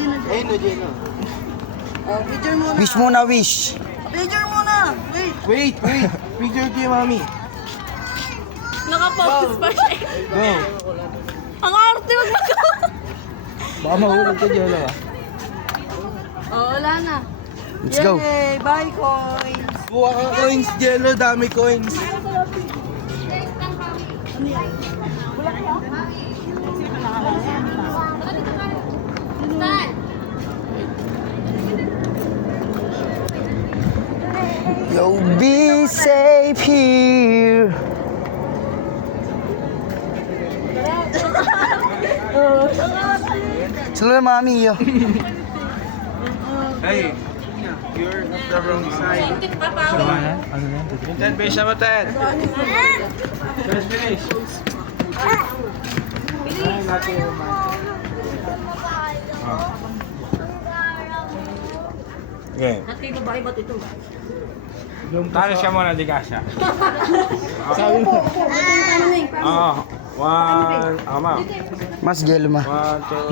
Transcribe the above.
Ayun na, Jello. Oh, picture muna. Wish muna, wish. Picture muna. Wait. Picture kay mami. Naka-focus pa siya. Go. Ang arte magmagawa. Baka mahulog ka, Jello ah. Oh, wala na. Let's go. Yay! Bye, coins! Buha ka coins, Jello. Dami coins. You'll be safe here. Sila mami yo. Hey, you're at the wrong side. Ten, base mo, Ten. First finish. Okay. At kay babae ba't ito? Talo siya muna, di ka siya. Sabi mo. Oo. One, ama. Mas gelo ma. One, two.